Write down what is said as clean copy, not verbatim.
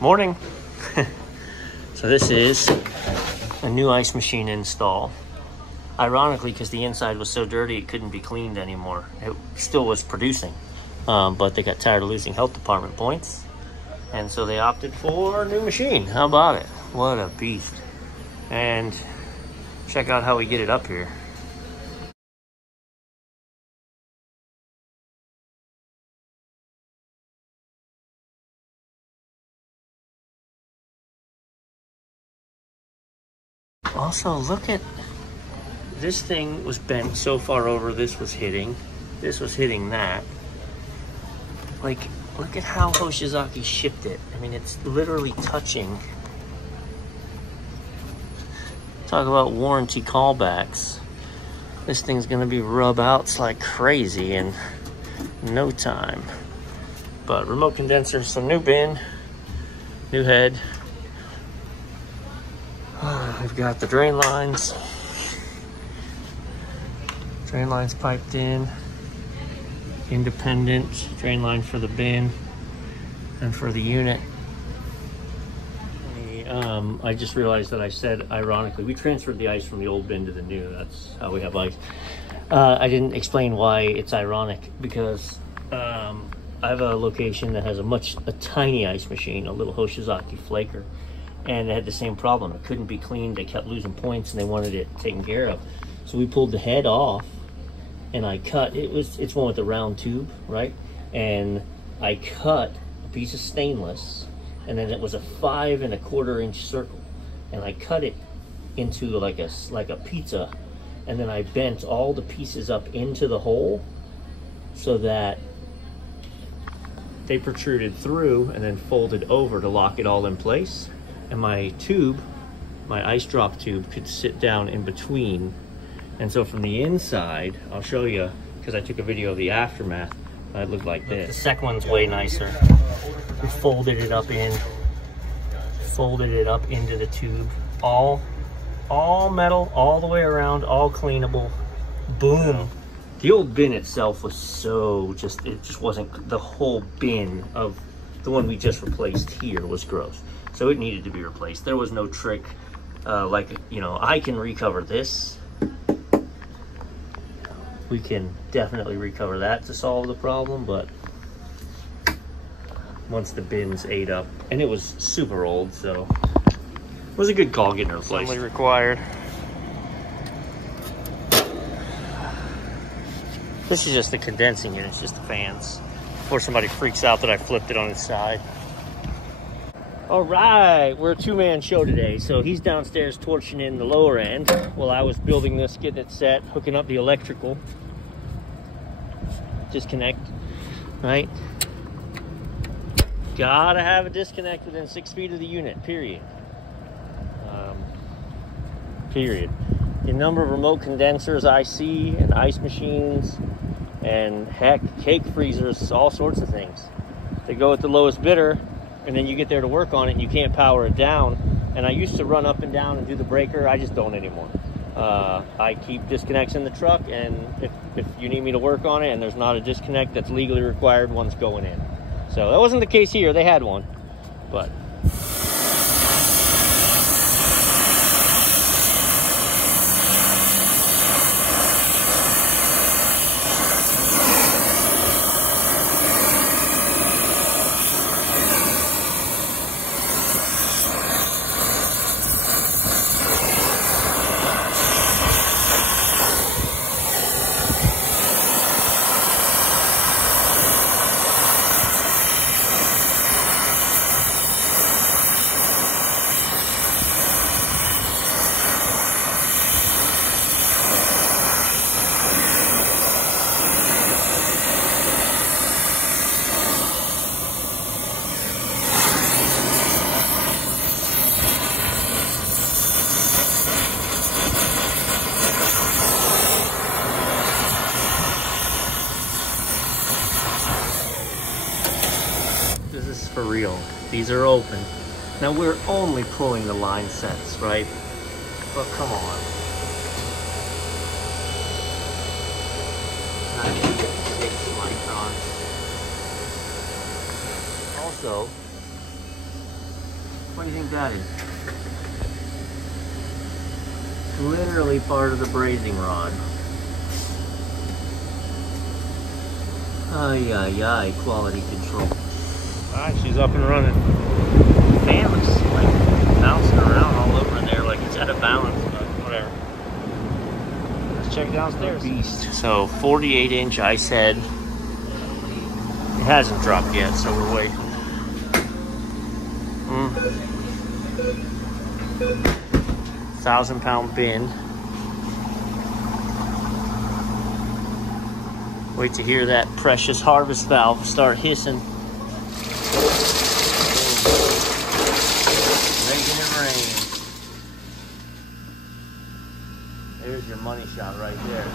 Morning. So this is a new ice machine install. Ironically, because the inside was so dirty it couldn't be cleaned anymore. It still was producing, but they got tired of losing health department points, and so they opted for a new machine. How about it? What a beast. And check out how we get it up here. Also, look at this thing was bent so far over. This was hitting that. Like, look at how Hoshizaki shipped it. I mean, it's literally touching. Talk about warranty callbacks. This thing's gonna be rub outs like crazy in no time. But remote condenser, some new bin, new head. We've got the drain lines. Drain lines piped in. Independent drain line for the bin and for the unit. I just realized that I said, ironically, we transferred the ice from the old bin to the new. That's how we have ice. I didn't explain why it's ironic, because I have a location that has a tiny ice machine, a little Hoshizaki Flaker, and it had the same problem. It couldn't be cleaned. They kept losing points, and they wanted it taken care of. So we pulled the head off, and I cut. It's one with the round tube, right? And I cut a piece of stainless, and then it was a 5 1/4 inch circle, and I cut it into like a pizza, and then I bent all the pieces up into the hole so that they protruded through, and then folded over to lock it all in place. And my tube, my ice drop tube, could sit down in between. And so from the inside, I'll show you, because I took a video of the aftermath, it looked like this. The second one's way nicer. We folded it up into the tube. All metal, all the way around, all cleanable. Boom. The old bin itself was it just wasn't, the whole bin of the one we just replaced here was gross. So it needed to be replaced. There was no trick, I can recover this. We can definitely recover that to solve the problem, but once the bins ate up, and it was super old, so it was a good call getting it replaced. Assembly required. This is just the condensing unit, it's just the fans. Before somebody freaks out that I flipped it on its side. All right, we're a two-man show today. So he's downstairs torching in the lower end while I was building this, getting it set, hooking up the electrical. Disconnect, right? Gotta have a disconnect within 6 feet of the unit, period. Period. The number of remote condensers I see, and ice machines, and heck, cake freezers, all sorts of things. They go with the lowest bidder, and then you get there to work on it and you can't power it down. And I used to run up and down and do the breaker. I just don't anymore. I keep disconnects in the truck, and if you need me to work on it and there's not a disconnect that's legally required, one's going in. So that wasn't the case here. They had one, but for real. These are open. Now we're only pulling the line sets, right? But come on. 956 microns. Also, What do you think that is? Literally part of the brazing rod. Ay, ay, ay, quality control. Alright, she's up and running. Fan looks like bouncing around all over in there like it's out of balance, but whatever. Let's check downstairs. Beast. So 48-inch ice head. It hasn't dropped yet, so we're waiting. 1,000-pound bin. Wait to hear that precious harvest valve start hissing. Making it rain. There's your money shot right there.